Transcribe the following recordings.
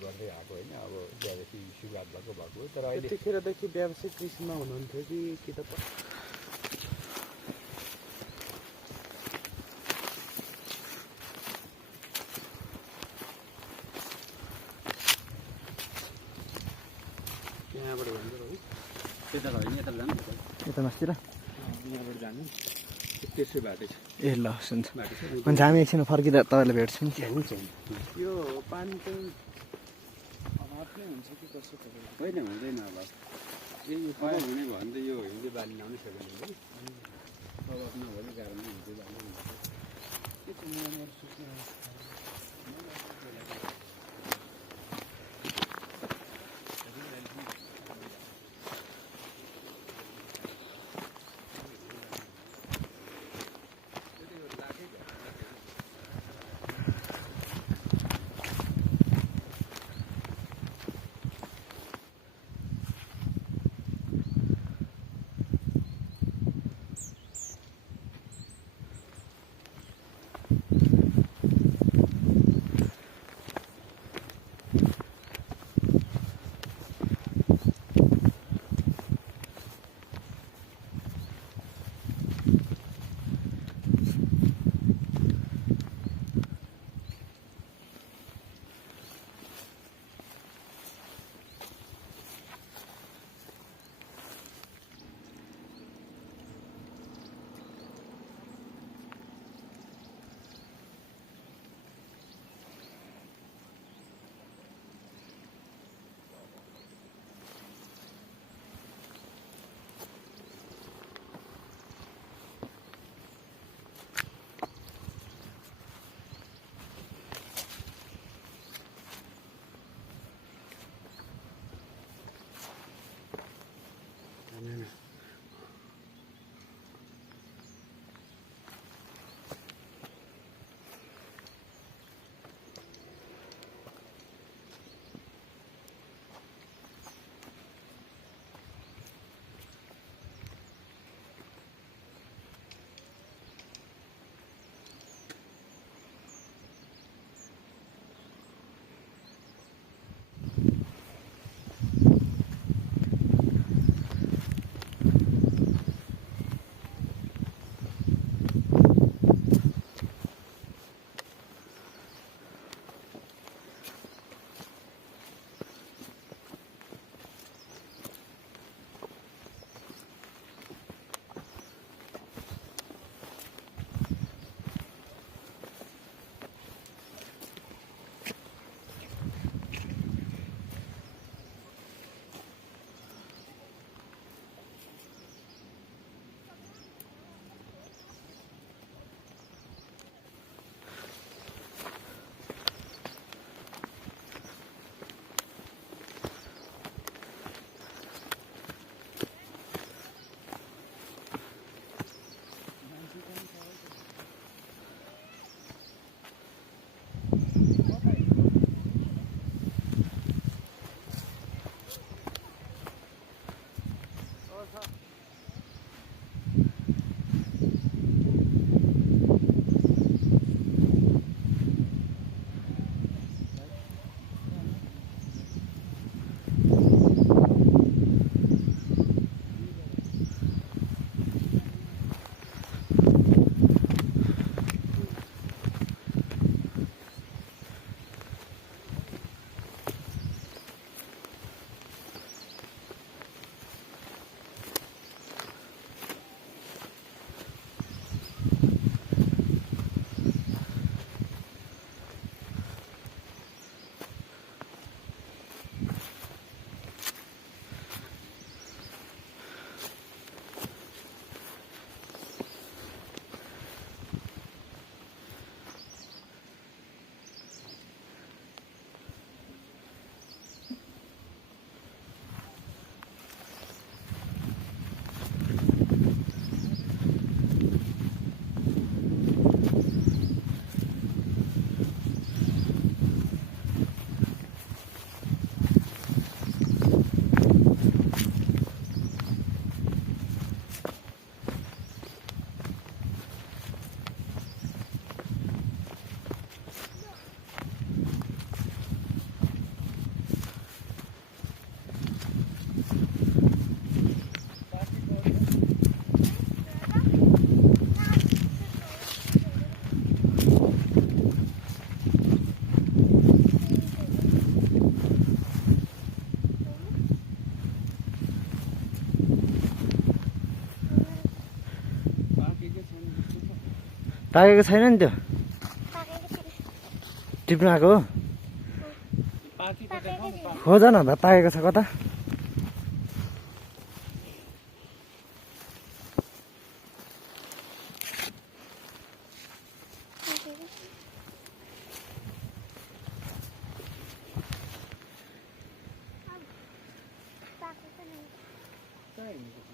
गर्दै आएको होइन अब त्यहाँदेखि सुरुवात भएको तर अहिले त्यतिखेरदेखि व्यावसायिक कृषिमा हुनुहुन्थ्यो कि त यहाँबाट भन्दै है त्यता होइन यता जानु यता मास्तिर यहाँबाट जानु त्यसै बाटो छ ए ल हुन्छ हुन्छ हामी एकछिन फर्किँदा तपाईँलाई भेट्छौँ हुन्छ यो पानी चाहिँ अभावले हुन्छ कि कसो होइन हुँदैन अब यो पायो हुने भयो भने त यो हिउँदे बाली लाउनै सकेन कि अभाव नभएको कारणले हिउँदे बाली हुन्छ के चाहिँ म सोचिरहेको पाकेको छैन नि त्यो पाकेको छैन। टिप्नु आएको हो पाकेको देखाउँ न पा- खोज न त पाकेको छ कता पाकेको नहीं। कहाँ हिँडेको छ?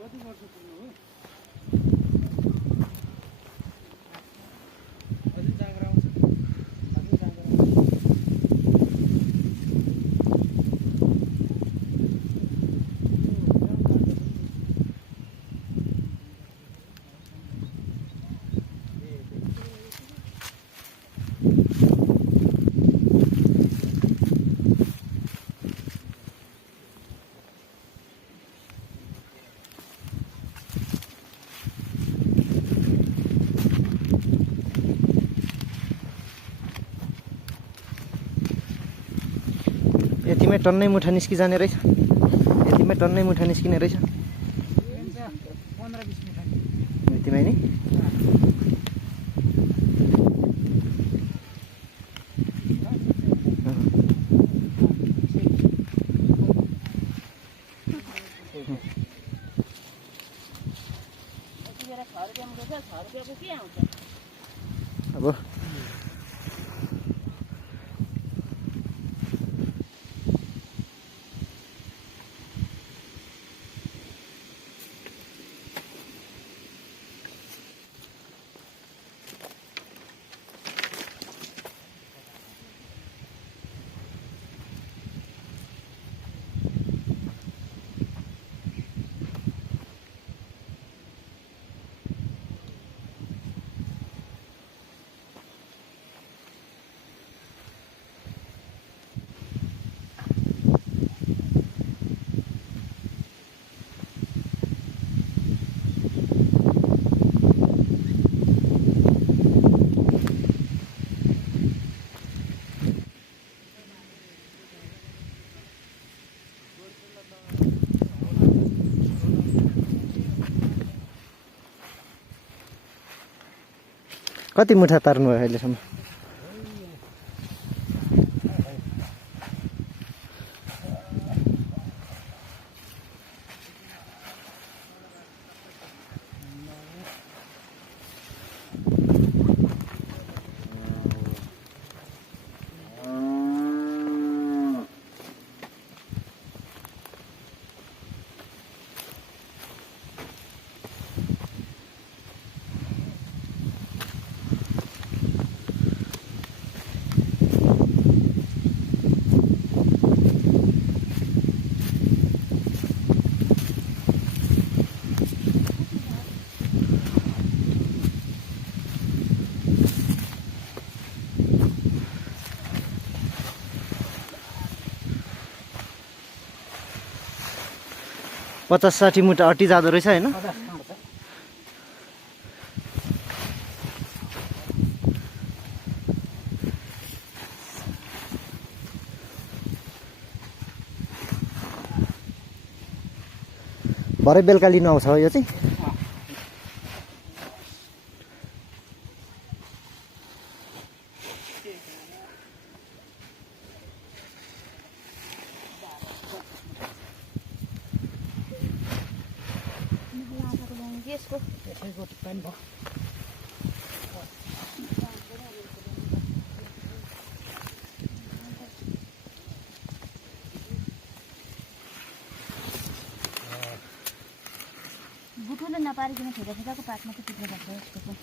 कति वर्ष पुग्नु हो? अझै जाँगर आउँछ? अझै जाँगर आउँछ? यतिमै टन्नै मुठा निस्किजाने रहेछ यतिमै टन्नै मुठा निस्किने रहेछ 15-20 मिनट यतिमै नि अब कति मुठा तार्नुभयो अहिलेसम्म? पचास 60 मुठा अटी जाँदो रहेछ होइन? भरे बेलुका लिनु आउँछ यो चाहिँ? बुटुले नपारिकन फेदा फेदाको पातमा चाहिँ टिप्नु पर्छ यसको चाहिँ।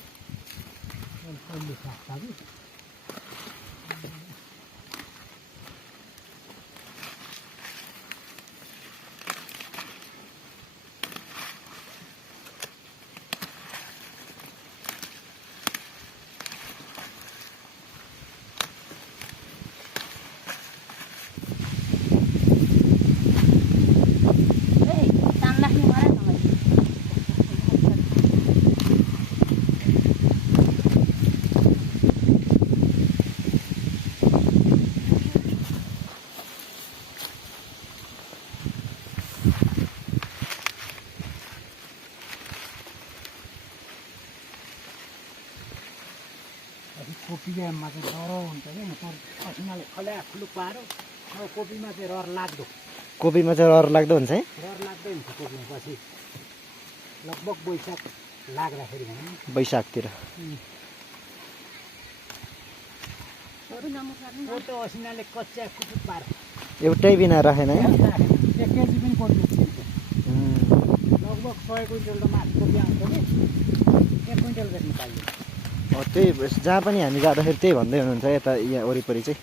कोपीमा चाहिँ डह्रो हुन्छ कि पसिनाले खल्या खुलुक पारो कोपीमा चाहिँ रहर लाग्दो। कोपीमा चाहिँ रहर लाग्दो हुन्छ है? रहर लाग्दै हुन्छ कोपीमा पछि लगभग वैशाख लाग्दाखेरि भनौँ वैशाखतिर। त्यो असिनाले कच्चा कुकुर पार एउटै बिना राखेन है? 1 केजी पनि कोपी छिर्छ। लगभग 100 क्विन्टल त माथि कोपी आउँछ कि 1 क्विन्टल बेच्नु पाइयो। त्यही जहाँ पनि हामी जाँदाखेरि त्यही भन्दै हुनुहुन्छ यता यहाँ वरिपरि चाहिँ।